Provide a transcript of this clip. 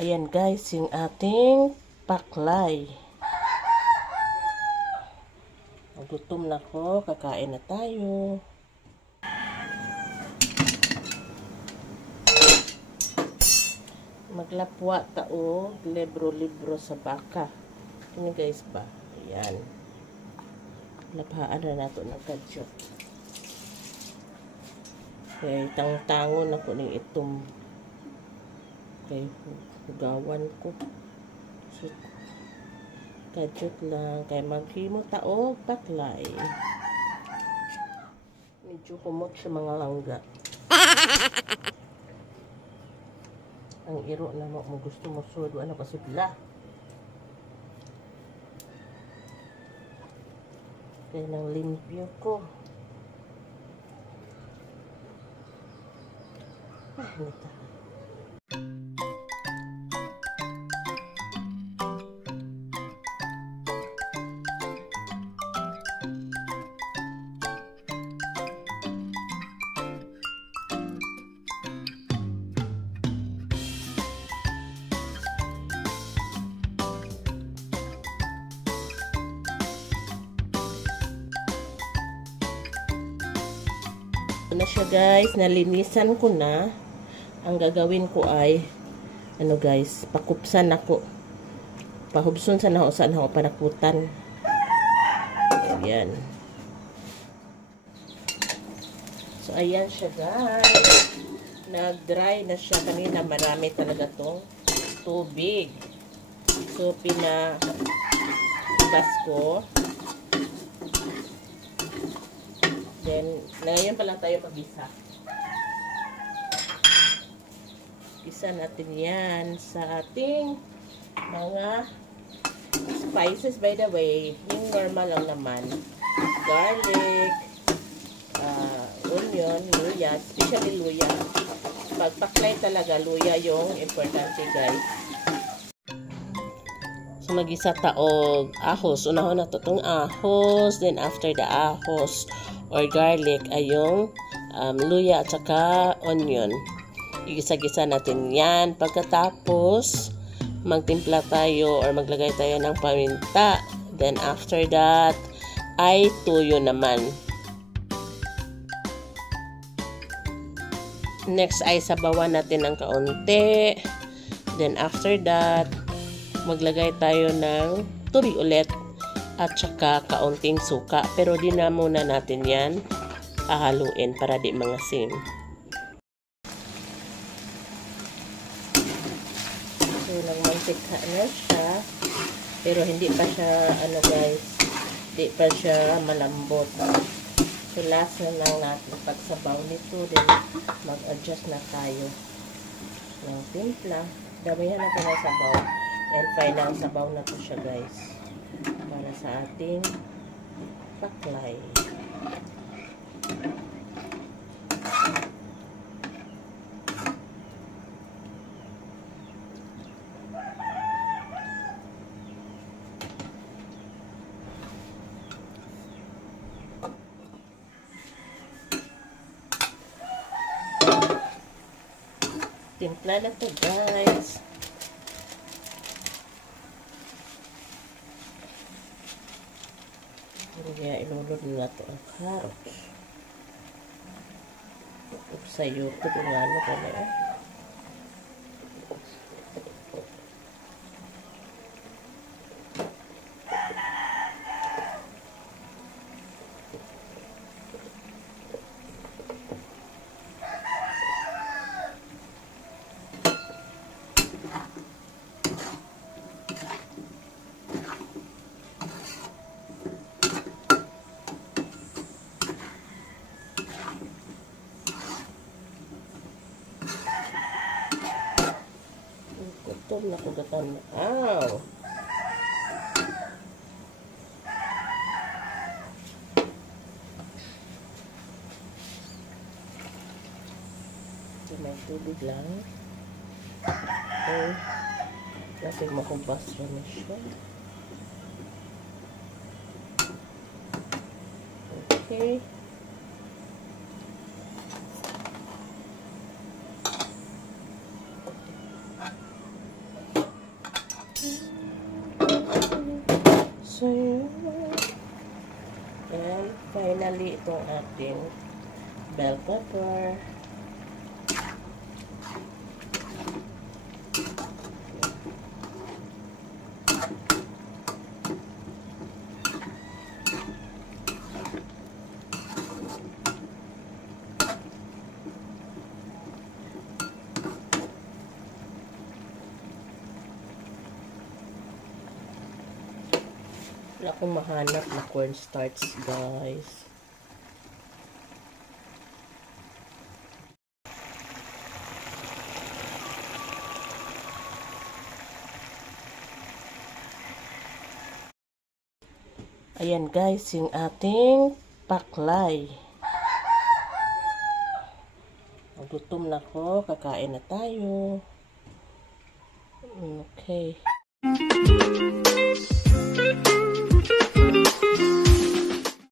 Ayan guys, yung ating paklay. Gutom na ko, kakain na tayo. Maglapwa tao, libro-libro sa baka. Ano guys ba? Ayan. Laphaan na nato ng kadyot. Kaya tang-tango na ko ng itom. Kaya hugawan ko. So, kadyot lang. Kaya maghimo taog paklay. Medyo kumot sa mga langga. Ang iro na mo gusto mo sud ano kasi pila. Kaya nang limpyo ko. Nita. Na siya guys, nalinisan ko na. Ang gagawin ko ay ano guys, pakupsan ako. Pahubson sa naho sa naho panakutan. Ayan. So ayan siya guys. Nag-dry na siya kanina, marami talaga tong tubig. So pinabas ko. Then, ngayon pa lang tayo mag-isa. Isa natin yan sa ating mga spices, by the way. Yung normal lang naman. Garlic, onion, luya, especially luya. Pagpaklay talaga, luya yung importante guys. So, mag-isa taog ahos. Unahon na to itong ahos. Then, after the ahos, or garlic ay yung luya at saka onion. Igisa-gisa natin yan. Pagkatapos, magtimpla tayo or maglagay tayo ng paminta. Then after that, ay tuyo naman. Next ay sabawan natin ng kaunti. Then after that, maglagay tayo ng tubig ulit. At saka kaunting suka. Pero di na muna natin yan hahaluin para di mangasim. So, nagmantika na siya. Pero hindi pa siya, ano guys, hindi pa siya malambot. So, last na lang natin pagsabaw nito. Then, mag-adjust na tayo ng timpla. Damihan natin ang sabaw. And final sabaw na to siya guys. Para sa ating paklay. Timpla na to guys. Kaya ilulod na ito ang carrots. Sa YouTube yung ano ko na eh. Gutom na ko gatan. Ow! May tubig lang. Okay. Natin makubas na siya. Okay. sandali itong ating bell pepper. Wala akong mahanap na cornstarch, guys. Ayan, guys, yung ating paklay. Gutom na ko, kakain na tayo. Okay.